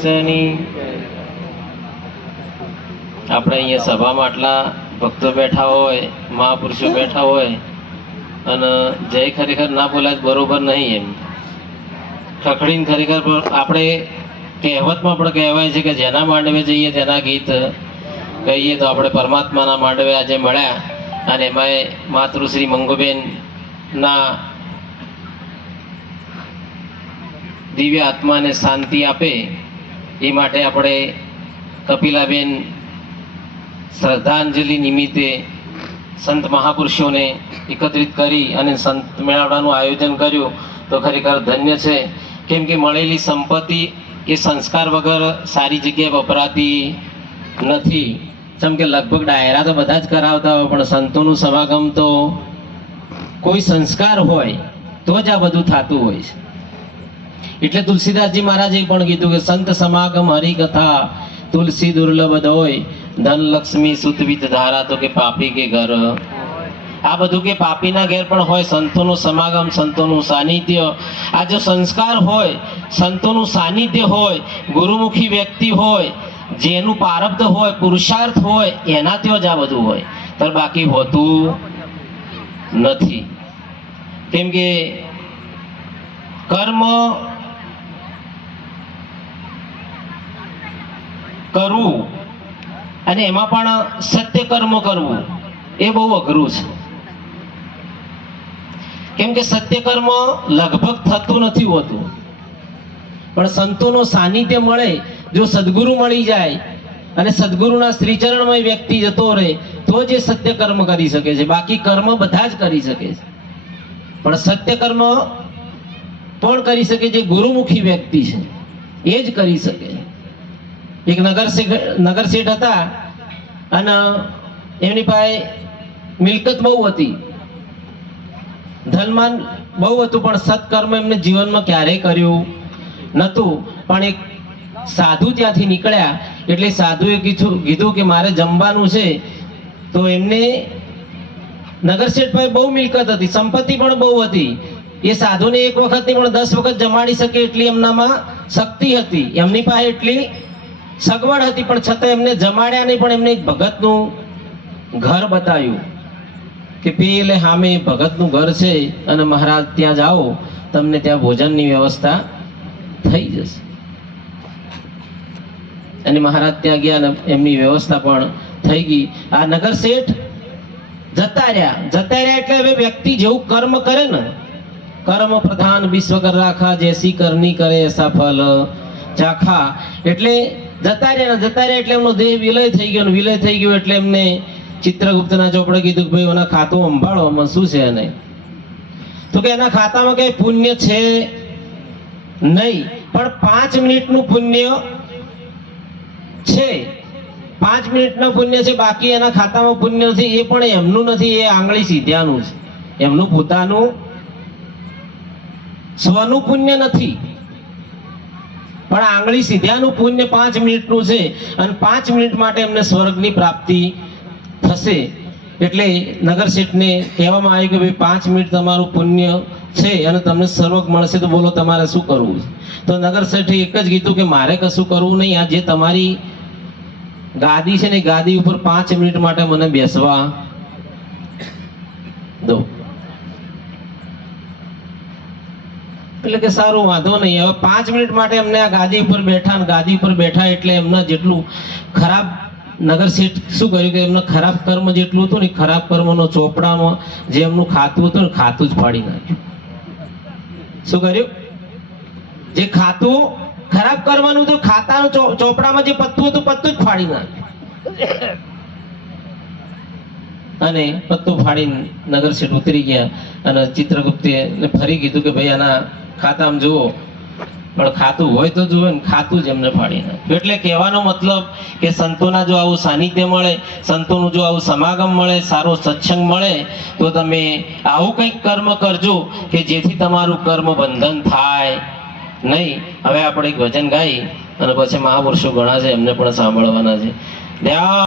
મહારાજની આપણે અહીંયા સભામાં આટલા ભક્તો બેઠા હોય મહાપુરુષો બેઠા હોય અને જય ખરેખર ના બોલાય બરોબર નહીં એમ. ખખડીને ખરેખર પણ આપણે કહેવતમાં પણ કહેવાય છે કે જેના માંડવે જઈએ તેના ગીત કહીએ તો આપણે પરમાત્માના માંડવે આજે મળ્યા. અને એમાંય માતૃશ્રી મંગુબેનના દિવ્ય આત્માને શાંતિ આપે. એ માટે આપણે કપિલાબેન શ્રદ્ધાંજલિ નિમિત્તે સંત મહાપુરુષોને એકત્રિત કરી અને સંત મેળાવડાનું આયોજન કર્યું. તો ખરેખર ધન્ય છે. કેમ કે મળેલી સંપત્તિ એ સંસ્કાર વગર સારી જગ્યાએ વપરાતી નથી. જેમ કે લગભગ ડાયરા તો બધા જ કરાવતા હોય, પણ સંતોનું સમાગમ તો કોઈ સંસ્કાર હોય તો જ આ બધું થતું હોય છે. એટલે તુલસીદાસજી મહારાજે પણ કીધું કે, સંત સમાગમ હરિકથા, તુલસી દુર્લભ હોય ધન લક્ષ્મી સુતવિત ધારા તો કે પાપી કે ઘર. આ બધું કે પાપીના ઘેર પણ હોય સંતોનું સમાગમ, સંતોનું સાનિધ્ય. આ જો સંસ્કાર હોય, સંતોનું સાનિધ્ય હોય, ગુરુમુખી વ્યક્તિ હોય, જેનું પારબ્ધ હોય, પુરુષાર્થ હોય એના ત્યાં જ આ બધું હોય. તો બાકી હોતું નથી. કેમ કે કર્મ કરવું. અને એમાં પણ સત્ય કર્મ કરવું. એ બહુ અઘરું છે. કેમ કે સત્ય કર્મ લગભગ થતું નથી હોતું. પણ સંતોનો સાનિધ્ય મળે જો સદગુરુ મળી જાય અને સદગુરુના શ્રીચરણમય વ્યક્તિ જતો રહે, તો જ એ સત્ય કર્મ કરી શકે છે. બાકી કર્મ બધા જ કરી શકે છે. પણ સત્ય કર્મ પણ કરી શકે? જે ગુરુમુખી વ્યક્તિ છે. એ જ કરી શકે એક નગર નગર શેઠ હતા અને એમની પાસે મિલકત બહુ હતી. ધનમાન બહુ હતું, પણ સત્કર્મ એમને જીવનમાં ક્યારેય કર્યું નહોતું. પણ એક સાધુ ત્યાંથી નીકળ્યા, એટલે સાધુએ કીધું કીધું કે મારે જમવાનું છે. તો એમને નગરશેઠ પાસે બહુ મિલકત હતી, સંપત્તિ પણ બહુ હતી. એ સાધુને એક વખત પણ દસ વખત જમાડી શકે એટલી એમનામાં શક્તિ હતી. એમની પાસે એટલી સગવડ હતી, પણ છતાં એમને જમાડ્યા નહીં, પણ એમને ભગતનું ઘર બતાવ્યું કે પેલે સામે ભગતનું ઘર છે અને મહારાજ ત્યાં જાઓ તમને ત્યાં ભોજનની વ્યવસ્થા થઈ જશે. અને મહારાજ ત્યાં ગયા એમની વ્યવસ્થા પણ થઈ ગઈ. આ નગર શેઠ જતા રહ્યા જતા રહ્યા એટલે હવે વ્યક્તિ જેવું કર્મ કરે ને. કર્મ પ્રધાન વિશ્વ કર રાખા, જેસી કરની કરે એસા ફલ. ચાખા એટલે જતા રહ્યા જતા રહ્યા એટલે એમનો દેહ વિલય થઈ ગયો વિલય થઈ ગયો એટલે એમને ચિત્રગુપ્તના ચોપડે કીધું કે ભાઈ એના ખાતું સંભાળો આમાં શું છે એને? તો કે એના ખાતામાં કઈ પુણ્ય છે નહીં. પણ પાંચ મિનિટનું પુણ્ય છે. પાંચ મિનિટનું પુણ્ય છે, બાકી એના ખાતામાં પુણ્ય નથી. એ પણ એમનું નથી, એ આંગળી સીધ્યાનું છે. એમનું પોતાનું સ્વનું પુણ્ય નથી. પણ આંગળી સીધ્યાનું પુણ્ય પાંચ મિનિટનું છે અને પાંચ મિનિટ માટે એમને સ્વર્ગની પ્રાપ્તિ થશે. એટલે નગર શેઠને કહેવામાં આવ્યું કે ભાઈ પાંચ મિનિટ તમારું પુણ્ય છે અને તમને સ્વર્ગ મળશે તો બોલો તમારે શું કરવું તો નગર એક જ કીધું કે મારે કશું કરવું નહીં. આ જે તમારી ગાદી છે ને ગાદી ઉપર પાંચ મિનિટ માટે મને બેસવા દો. એટલે કે સારું, વાંધો નહીં. હવે પાંચ મિનિટ માટે એમને આ ગાદી ઉપર બેઠા ગાદી ઉપર બેઠા એટલે એમના જેટલું ખરાબ નગર શેઠ શું કર્યું કે એમના ખરાબ કર્મ જેટલું હતું ને ખરાબ કર્મનો ચોપડામાં જે એમનું ખાતું હતું ને ખાતું જ ફાડી નાખ્યું. શું કર્યું? જે ખાતું, ખરાબ કરવાનું હતું, ખાતાનું ચોપડામાં જે પત્તું હતું, પત્તું જ ફાડી નાખ્યું. અને પત્તું ફાડીને નગર શેઠ ઉતરી ગયા અને ચિત્રગુપ્તે ફરી કીધું કે ભાઈ આના ખાતામાં જુઓ. પણ ખાતું હોય તો જુએ ને ખાતું જ એમને ફાડી નાખ્યું એટલે કહેવાનો મતલબ કે સંતોના જો આવું સાનિધ્ય મળે, સંતોનું જો આવું સમાગમ મળે, સારો સત્સંગ મળે, તો તમે આવું કંઈક કર્મ કરજો કે જેથી તમારું કર્મ બંધન થાય. નહીં, હવે આપણે એક ભજન ગાઈ અને પછી મહાપુરુષો ઘણા છે એમને પણ સાંભળવાના છે.